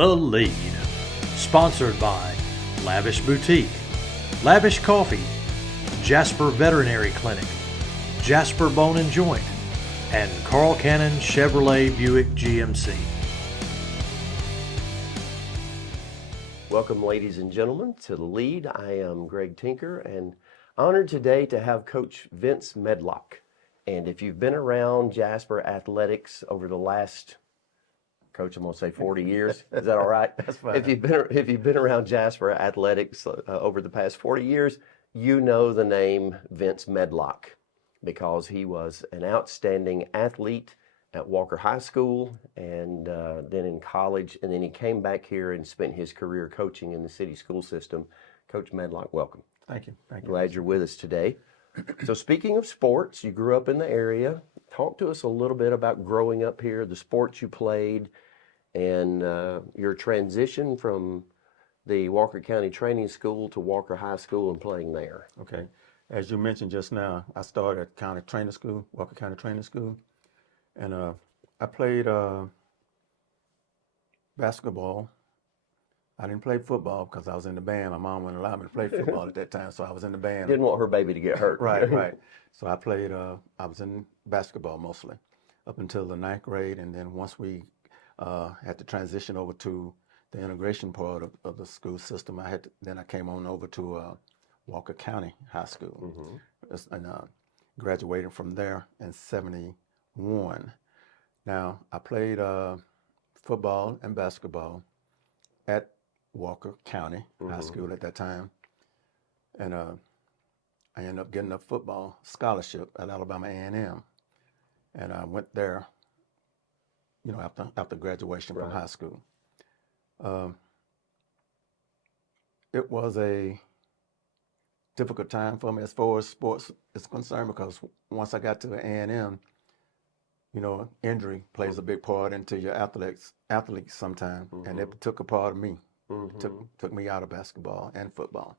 The Lead. Sponsored by Lavish Boutique, Lavish Coffee, Jasper Veterinary Clinic, Jasper Bone and Joint, and Carl Cannon Chevrolet Buick GMC. Welcome, ladies and gentlemen, to The Lead. I am Greg Tinker, and honored today to have Coach Vince Medlock. And if you've been around Jasper athletics over the last, Coach, I'm going to say 40 years. Is that all right? That's fine. If you've been around Jasper athletics over the past 40 years, you know the name Vince Medlock because he was an outstanding athlete at Walker High School and then in college, and then he came back here and spent his career coaching in the city school system. Coach Medlock, welcome. Thank you. Thank you. Glad you're with us today. So speaking of sports, you grew up in the area. Talk to us a little bit about growing up here, the sports you played, and your transition from the Walker County Training School to Walker High School and playing there. Okay. As you mentioned just now, I started at County Training School, Walker County Training School, and I played basketball. I didn't play football because I was in the band. My mom wouldn't allow me to play football at that time, so I was in the band. Didn't want her baby to get hurt. Right. So I played, I was in basketball mostly up until the 9th grade, and then once we had to transition over to the integration part of the school system, then I came on over to Walker County High School, and graduated from there in '71. Now, I played football and basketball at Walker County High School at that time, and I ended up getting a football scholarship at Alabama A&M, and I went there, you know, after graduation from high school. It was a difficult time for me as far as sports is concerned because once I got to A&M, you know, injury plays a big part into your athletes sometimes, and it took a part of me. Took me out of basketball and football.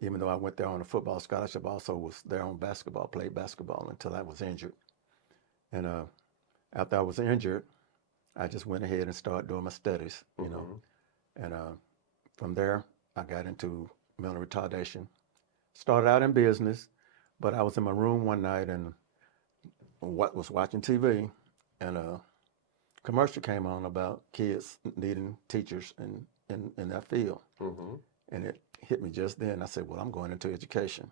Even though I went there on a football scholarship, I also was there on basketball, played basketball until I was injured. And after I was injured, I just went ahead and started doing my studies, you know. And from there, I got into mental retardation. Started out in business, but I was in my room one night and was watching TV, and a commercial came on about kids needing teachers in that field. And it hit me just then. I said, well, I'm going into education.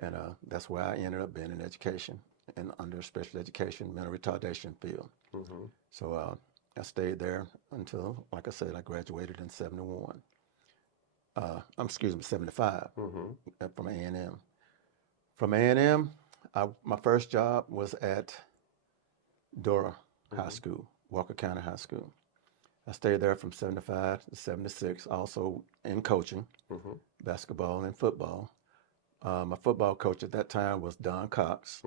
And that's where I ended up being in education and under special education, mental retardation field. So I stayed there until, like I said, I graduated in '71. 75 from A&M. From A&M, my first job was at Dora High School, Walker County High School. I stayed there from '75 to '76, also in coaching, basketball and football. My football coach at that time was Don Cox,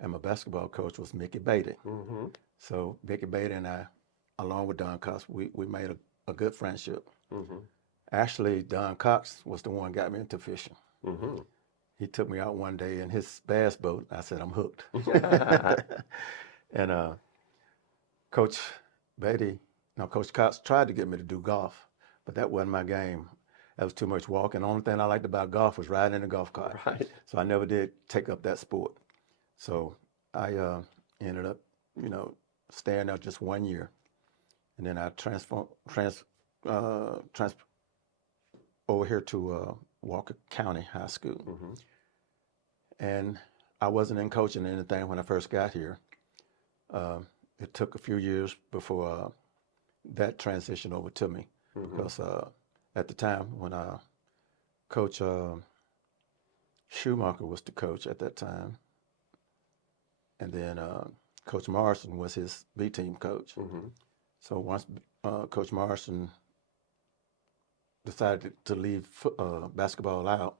and my basketball coach was Mickey Beatty. So Mickey Beatty and I, along with Don Cox, we made a good friendship. Actually, Don Cox was the one who got me into fishing. He took me out one day in his bass boat. I said, I'm hooked. And Coach Cox tried to get me to do golf, but that wasn't my game. That was too much walking. The only thing I liked about golf was riding in a golf cart. So I never did take up that sport. So I ended up, you know, staying there just 1 year. And then I transferred over here to Walker County High School. And I wasn't in coaching or anything when I first got here. It took a few years before that transitioned over to me. Because at the time when Coach Schumacher was the coach at that time, and then Coach Morrison was his B-team coach. So once Coach Morrison decided to leave basketball out,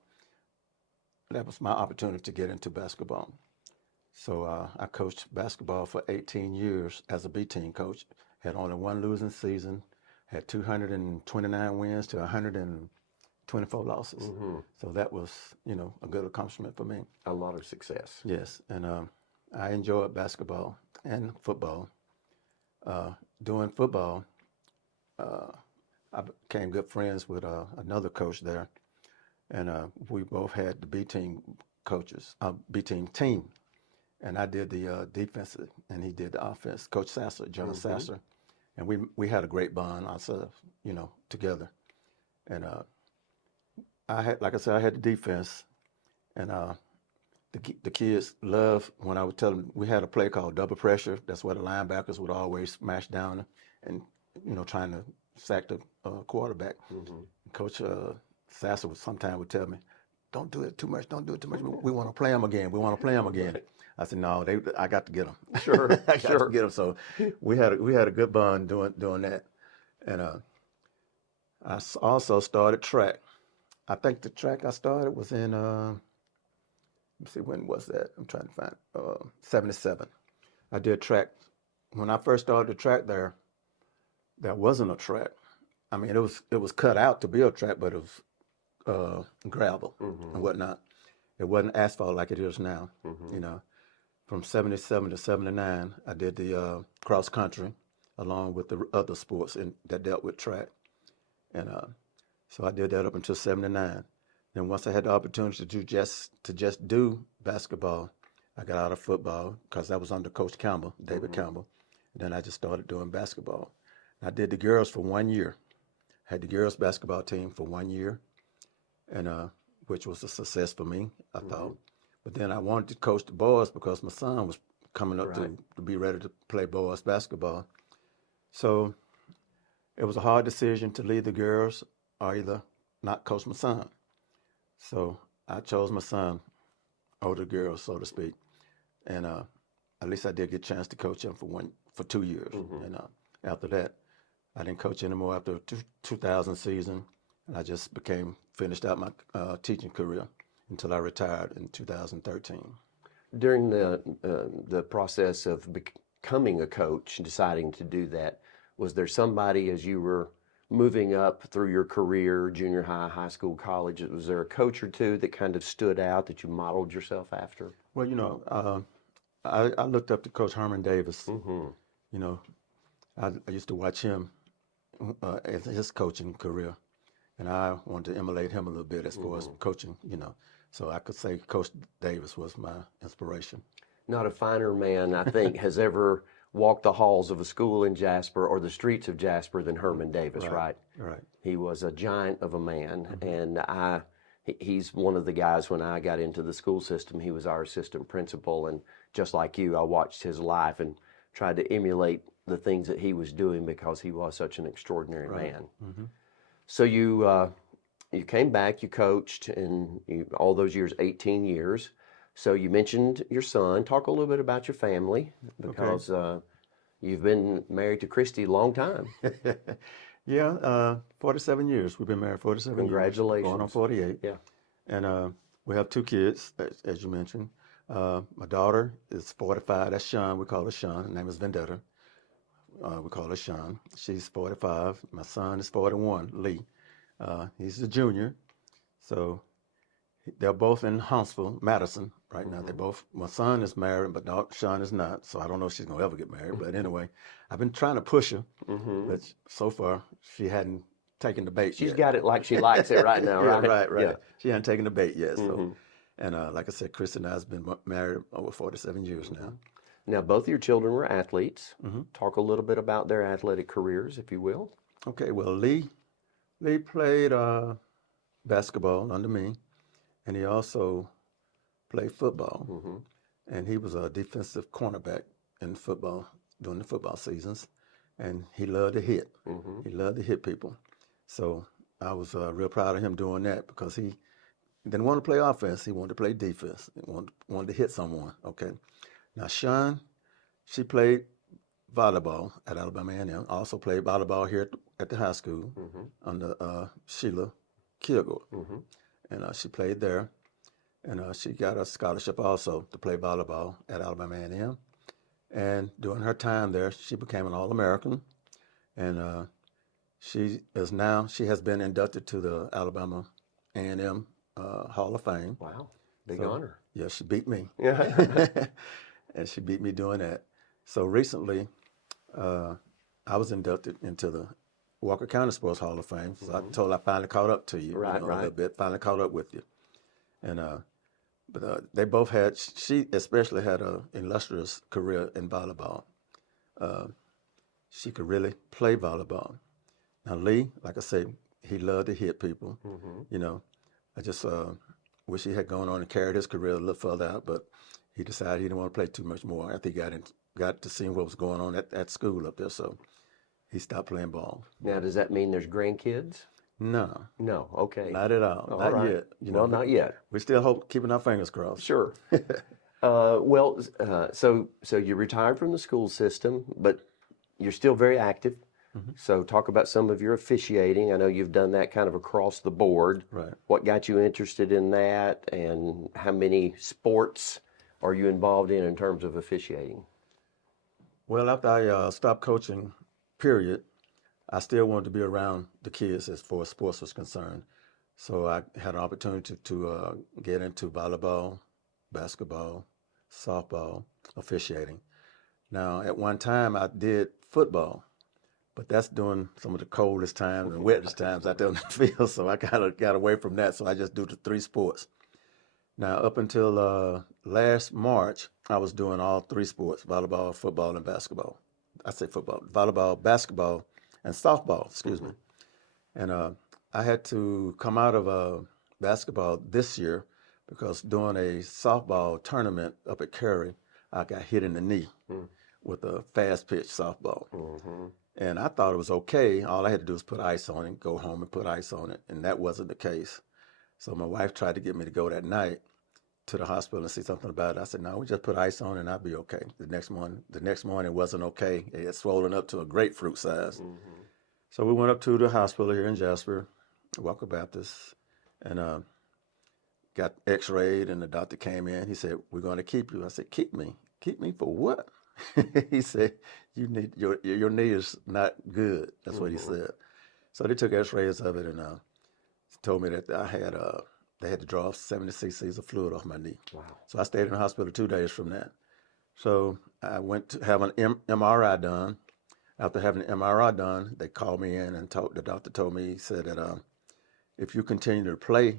that was my opportunity to get into basketball. So I coached basketball for 18 years as a B-team coach, had only one losing season, had 229 wins to 124 losses. So that was, you know, a good accomplishment for me. A lot of success. Yes, and I enjoyed basketball and football. Doing football, I became good friends with another coach there, and we both had the B team coaches, B team, and I did the defensive, and he did the offense. Coach Sasser, John Sasser, and we had a great bond ourselves, together. And I had, like I said, I had the defense, and the kids loved when I would tell them we had a play called double pressure. That's where the linebackers would always smash down and trying to sack the quarterback. Coach Sasser sometimes would tell me, "Don't do it too much. Don't do it too much. We want to play them again. We want to play them again." I said, "No, I got to get them. Sure, I got to get them." So we had a good bond doing that, and I also started track. I think the track I started was in let's see, when was that? I'm trying to find 77. I did track. When I first started the track there wasn't a track. I mean, it was cut out to be a track, but it was gravel and whatnot. It wasn't asphalt like it is now. From 77 to 79, I did the cross country along with the other sports that dealt with track. And so I did that up until 79. Then once I had the opportunity to just do basketball, I got out of football because that was under Coach Campbell, David Campbell. And then I just started doing basketball. I did the girls for 1 year. Had the girls basketball team for 1 year, and which was a success for me, I thought. But then I wanted to coach the boys because my son was coming up to be ready to play boys basketball. So it was a hard decision to leave the girls or either not coach my son. So I chose my son over the girls, so to speak. And at least I did get a chance to coach him for 2 years. And after that, I didn't coach anymore after the 2000 season. And I just finished out my teaching career until I retired in 2013. During the process of becoming a coach and deciding to do that, was there somebody as you were moving up through your career, junior high, high school, college, was there a coach or two that kind of stood out that you modeled yourself after? Well, I looked up to Coach Herman Davis. I used to watch him as his coaching career, and I wanted to emulate him a little bit as far as coaching, So I could say Coach Davis was my inspiration. Not a finer man, I think, has ever walked the halls of a school in Jasper or the streets of Jasper than Herman Davis, right? Right. He was a giant of a man, and he's one of the guys when I got into the school system. He was our assistant principal, and just like you, I watched his life and tried to emulate the things that he was doing because he was such an extraordinary man. So you came back, you coached, and all those years, 18 years. So you mentioned your son. Talk a little bit about your family because you've been married to Christy a long time. Yeah, 47 years. We've been married 47 Congratulations. years. Going on 48. Yeah. And we have 2 kids, as you mentioned. My daughter is 45. That's Sean. We call her Sean. Her name is Vendetta. We call her Sean. She's 45. My son is 41, Lee. He's a junior. So they're both in Huntsville, Madison, right now. My son is married, but Sean is not. So I don't know if she's going to ever get married. But anyway, I've been trying to push her. But so far, she hadn't taken the bait yet. She's got it like she likes it right now, right? Yeah, right. Yeah. She hadn't taken the bait yet. So, and like I said, Chris and I have been married over 47 years now. Now, both of your children were athletes. Talk a little bit about their athletic careers, if you will. Okay, well, Lee played basketball under me, and he also played football. And he was a defensive cornerback in football during the football seasons, and he loved to hit. He loved to hit people. So I was real proud of him doing that because he didn't want to play offense. He wanted to play defense. He wanted to hit someone. Okay. Now, Sean, she played volleyball at Alabama A&M. Also played volleyball here at the high school under Sheila Kilgore. And she played there. And she got a scholarship also to play volleyball at Alabama A&M. And during her time there, she became an All-American. And she has been inducted to the Alabama A&M Hall of Fame. Wow, big honor. Yeah, she beat me. Yeah. And she beat me doing that. So recently, I was inducted into the Walker County Sports Hall of Fame. So I told I finally caught up to you, Right, a right. little bit. Finally caught up with you, and but they both had. She especially had an illustrious career in volleyball. Uh, she could really play volleyball. Now Lee, like I say, he loved to hit people. You know, I just wish he had gone on and carried his career a little further out, but he decided he didn't want to play too much more after he got to see what was going on at school up there. So he stopped playing ball. Now, does that mean there's grandkids? No, No. Okay. not at all. All Not right. yet. You Well, know, not yet. we still hope, keeping our fingers crossed. Sure. So you retired from the school system, but you're still very active. So talk about some of your officiating. I know you've done that kind of across the board. Right. What got you interested in that, and how many sports are you involved in terms of officiating? Well, after I stopped coaching, period, I still wanted to be around the kids as far as sports was concerned. So I had an opportunity to get into volleyball, basketball, softball, officiating. Now, at one time, I did football, but that's during some of the coldest times and wettest times out there on the field. So I kind of got away from that. So I just do the 3 sports. Now, up until last March, I was doing all 3 sports: volleyball, football, and basketball. I say football, volleyball, basketball, and softball, excuse me. And I had to come out of basketball this year because during a softball tournament up at Curry, I got hit in the knee with a fast pitch softball. And I thought it was okay. All I had to do was put ice on it, go home and put ice on it. And that wasn't the case. So my wife tried to get me to go that night to the hospital and see something about it. I said, no, we just put ice on it and I'll be okay. The next morning it wasn't okay. It had swollen up to a grapefruit size. So we went up to the hospital here in Jasper, Walker Baptist, and got x-rayed, and the doctor came in. He said, we're going to keep you. I said, keep me? Keep me for what? He said, you need your knee is not good. That's what he said. So they took x-rays of it and told me that they had to draw off 70 cc's of fluid off my knee. Wow. So I stayed in the hospital 2 days from that. So I went to have an MRI done. After having an MRI done, they called me in and the doctor told me, he said that if you continue to play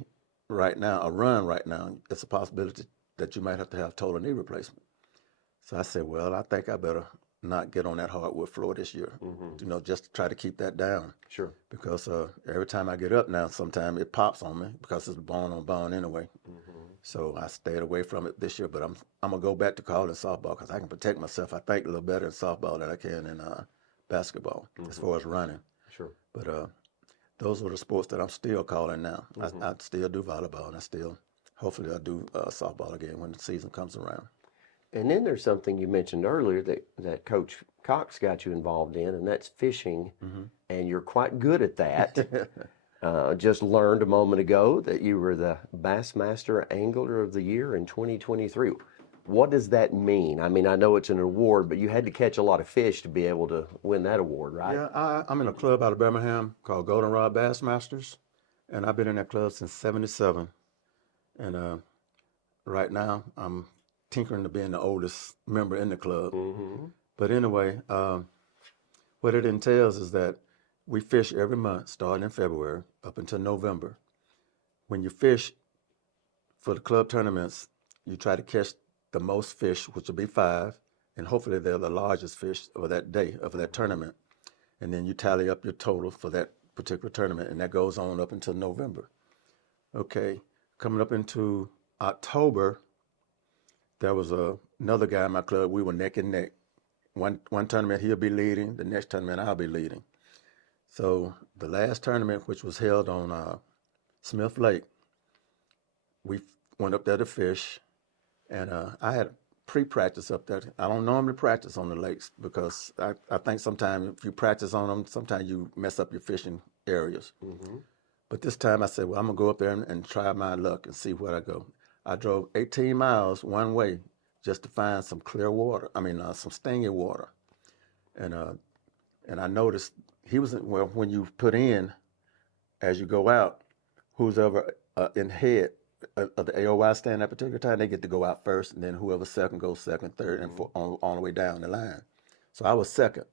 right now, or run right now, it's a possibility that you might have to have total knee replacement. So I said, well, I think I better not get on that hardwood floor this year, just to try to keep that down. Sure. Because every time I get up now, sometimes it pops on me because it's bone on bone anyway. So I stayed away from it this year, but I'm going to go back to calling softball because I can protect myself, I think, a little better in softball than I can in basketball as far as running. Sure. But those are the sports that I'm still calling now. I still do volleyball, and hopefully I'll do softball again when the season comes around. And then there's something you mentioned earlier that Coach Cox got you involved in, and that's fishing, and you're quite good at that. Just learned a moment ago that you were the Bassmaster Angler of the Year in 2023. What does that mean? I mean, I know it's an award, but you had to catch a lot of fish to be able to win that award, right? Yeah, I'm in a club out of Birmingham called Goldenrod Bassmasters, and I've been in that club since '77. And right now, I'm tinkering to being the oldest member in the club. But anyway, what it entails is that we fish every month, starting in February up until November. When you fish for the club tournaments, you try to catch the most fish, which will be 5, and hopefully they're the largest fish of that day, of that tournament. And then you tally up your total for that particular tournament, and that goes on up until November. Okay, coming up into October, there was another guy in my club. We were neck and neck. One tournament he'll be leading, the next tournament I'll be leading. So the last tournament, which was held on Smith Lake, we went up there to fish, and I had pre-practice up there. I don't normally practice on the lakes because I think sometimes if you practice on them, sometimes you mess up your fishing areas. But this time I said, well, I'm going to go up there and try my luck and see where I go. I drove 18 miles one way just to find some clear water, some stingy water. And I noticed when you put in, as you go out, who's ever in head of the AOY stand at a particular time, they get to go out first, and then whoever second goes second, third, and on the way down the line. So I was second.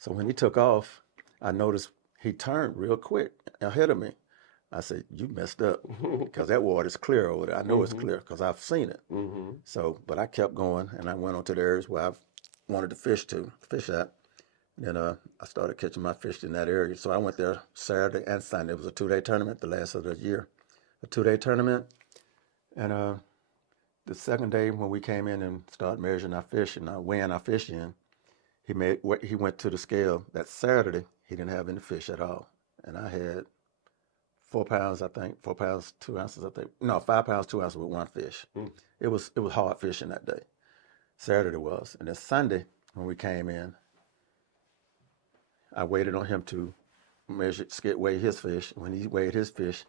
So when he took off, I noticed he turned real quick ahead of me. I said, "You messed up, because that water's clear over there. I know it's clear because I've seen it." So, but I kept going, and I went on to the areas where I wanted to fish at. Then I started catching my fish in that area. So I went there Saturday and Sunday. It was a 2-day tournament, the last of the year, a 2-day tournament. And the second day when we came in and started measuring our fish and weighing our fish in, he went to the scale that Saturday. He didn't have any fish at all, and I had 4 pounds, I think, 4 pounds 2 ounces, I think. No, 5 pounds 2 ounces with one fish. It was hard fishing that day. Saturday was, and then Sunday when we came in, I waited on him to weigh his fish. When he weighed his fish,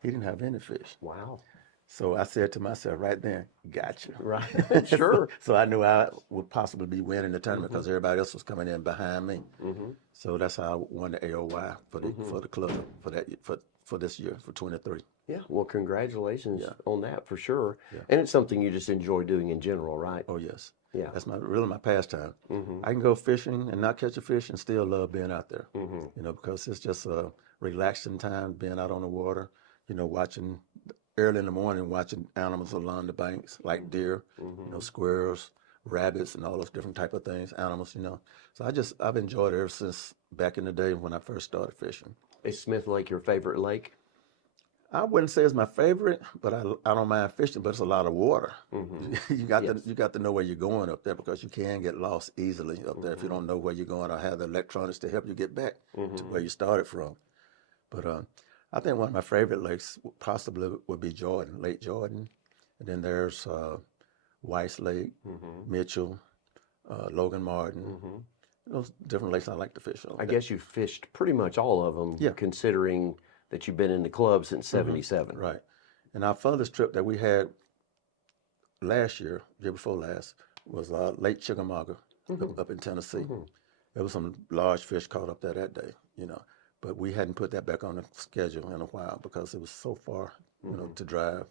he didn't have any fish. Wow. So I said to myself right then, "Gotcha." Right. Sure. So I knew I would possibly be winning the tournament because everybody else was coming in behind me. So that's how I won the AOY for the club for this year, for 23. Yeah. Well, congratulations on that for sure. Yeah. And it's something you just enjoy doing in general, right? Oh yes. Yeah. That's really my pastime. I can go fishing and not catch a fish and still love being out there. You know, because it's just a relaxing time being out on the water. You know, watching early in the morning, watching animals along the banks like deer, you know, squirrels, rabbits, and all those different type of things, animals. You know, so I've enjoyed it ever since back in the day when I first started fishing. Is Smith Lake your favorite lake? I wouldn't say it's my favorite, but I don't mind fishing. But it's a lot of water. You got to know where you're going up there, because you can get lost easily up there if you don't know where you're going or have the electronics to help you get back to where you started from. But I think one of my favorite lakes possibly would be Jordan, Lake Jordan, and then there's Weiss Lake, Mitchell, Logan Martin. Those different lakes I like to fish on. I guess you fished pretty much all of them, considering that you've been in the club since '77. Right. And our furthest trip that we had last year before last, was Lake Chickamauga up in Tennessee. There was some large fish caught up there that day, you know. But we hadn't put that back on the schedule in a while because it was so far, you know, to drive.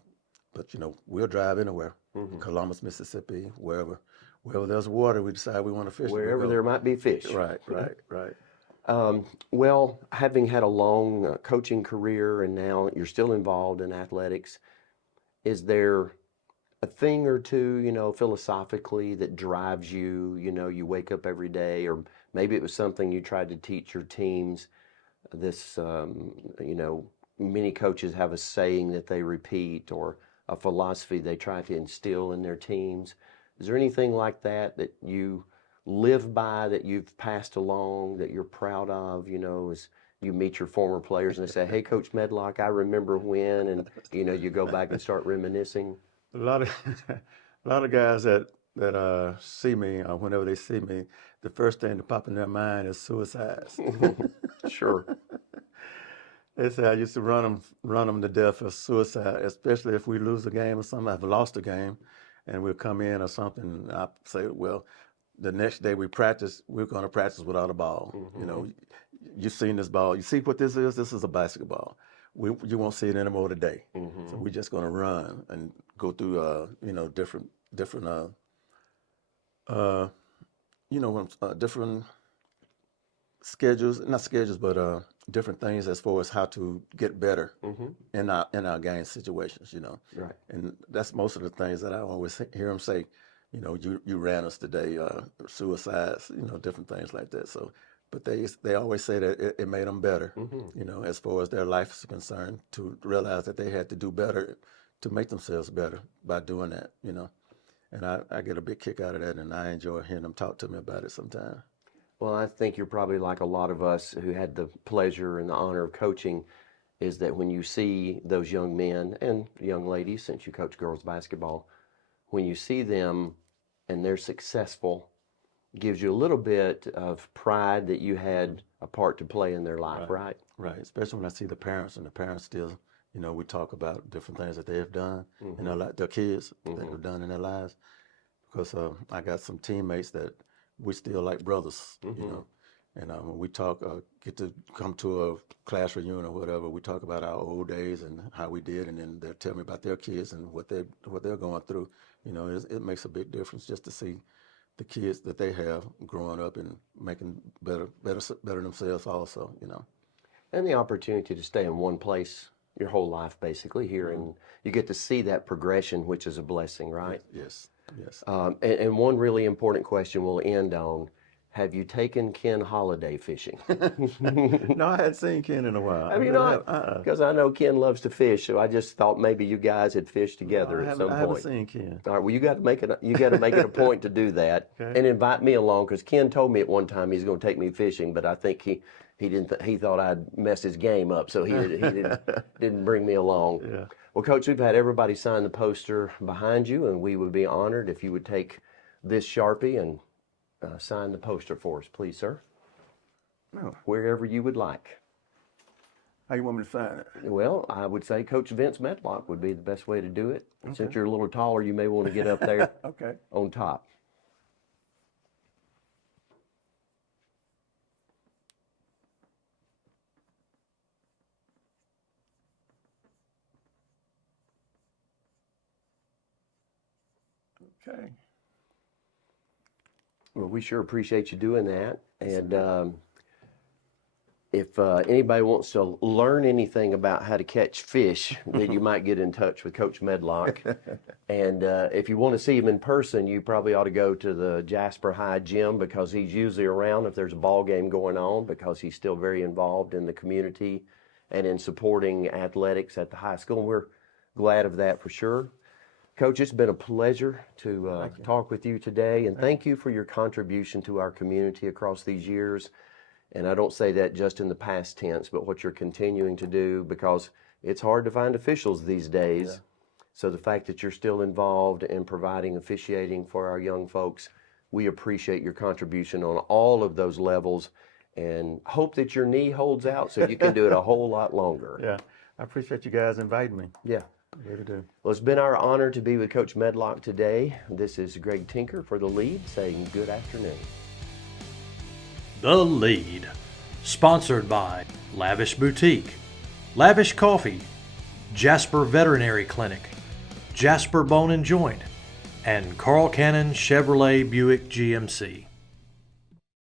But, you know, we'll drive anywhere, Columbus, Mississippi, wherever there's water, we decide we want to fish. Wherever there might be fish. Right. Well, having had a long coaching career and now you're still involved in athletics, is there a thing or two, you know, philosophically that drives you? You know, you wake up every day, or maybe it was something you tried to teach your teams. This, you know, many coaches have a saying that they repeat, or a philosophy they try to instill in their teams. Is there anything like that that you live by, that you've passed along, that you're proud of, you know, as you meet your former players and they say, "Hey, Coach Medlock, I remember when," and, you know, you go back and start reminiscing? A lot of guys that see me, or whenever they see me, the first thing to pop in their mind is suicides. Sure. They say I used to run them to death for suicide, especially if we lose a game or something. I've lost a game, and we'll come in or something, and I say, "Well, the next day we're going to practice without a ball. You know, you've seen this ball. You see what this is? This is a basketball. You won't see it anymore today. So we're just going to run and go through, you know, different different schedules, not schedules, but different things as far as how to get better in our game situations, you know." Right. And that's most of the things that I always hear them say. You know, you ran us today, suicides, you know, different things like that. So, but they always say that it made them better, you know, as far as their life is concerned, to realize that they had to do better to make themselves better by doing that, you know. And I get a big kick out of that, and I enjoy hearing them talk to me about it sometimes. Well, I think you're probably like a lot of us who had the pleasure and the honor of coaching, is that when you see those young men and young ladies, since you coach girls basketball, when you see them and they're successful, gives you a little bit of pride that you had a part to play in their life, right? Right, especially when I see the parents, and the parents still, you know, we talk about different things that they have done in their kids that have done in their lives. Because I got some teammates that we still like brothers, you know. And when we talk, get to come to a class reunion or whatever, we talk about our old days and how we did, and then they'll tell me about their kids and what they're going through. You know, it makes a big difference just to see the kids that they have growing up and making better themselves also, you know. and the opportunity to stay in one place your whole life, basically here, and you get to see that progression, which is a blessing, right? Yes, yes. And one really important question we'll end on: have you taken Ken holiday fishing? No, I hadn't seen Ken in a while. Have you not? Because I know Ken loves to fish, so I just thought maybe you guys had fished together at some I haven't point. seen Ken. All right, well, you got to make it a point to do that and invite me along, because Ken told me at one time he's going to take me fishing, but I think he thought I'd mess his game up, so he didn't bring me along. Yeah. Well, Coach, we've had everybody sign the poster behind you, and we would be honored if you would take this Sharpie and sign the poster for us, please, sir. No. Wherever you would like. How you want me to sign it? Well, I would say Coach Vince Medlock would be the best way to do it. Since you're a little taller, you may want to get up there Okay. on top. Okay. Well, we sure appreciate you doing that. And if anybody wants to learn anything about how to catch fish, then you might get in touch with Coach Medlock. And if you want to see him in person, you probably ought to go to the Jasper High Gym, because he's usually around if there's a ball game going on, because he's still very involved in the community and in supporting athletics at the high school. And we're glad of that for sure. Coach, it's been a pleasure to talk with you today, and thank you for your contribution to our community across these years. And I don't say that just in the past tense, but what you're continuing to do, because it's hard to find officials these days. Yeah. So the fact that you're still involved in providing officiating for our young folks, we appreciate your contribution on all of those levels, and hope that your knee holds out so you can do it a whole lot longer. Yeah, I appreciate you guys inviting me. Yeah. Really do. Well, it's been our honor to be with Coach Medlock today. This is Greg Tinker for The Lead saying good afternoon. The Lead, sponsored by Lavish Boutique, Lavish Coffee, Jasper Veterinary Clinic, Jasper Bone and Joint, and Carl Cannon Chevrolet Buick GMC.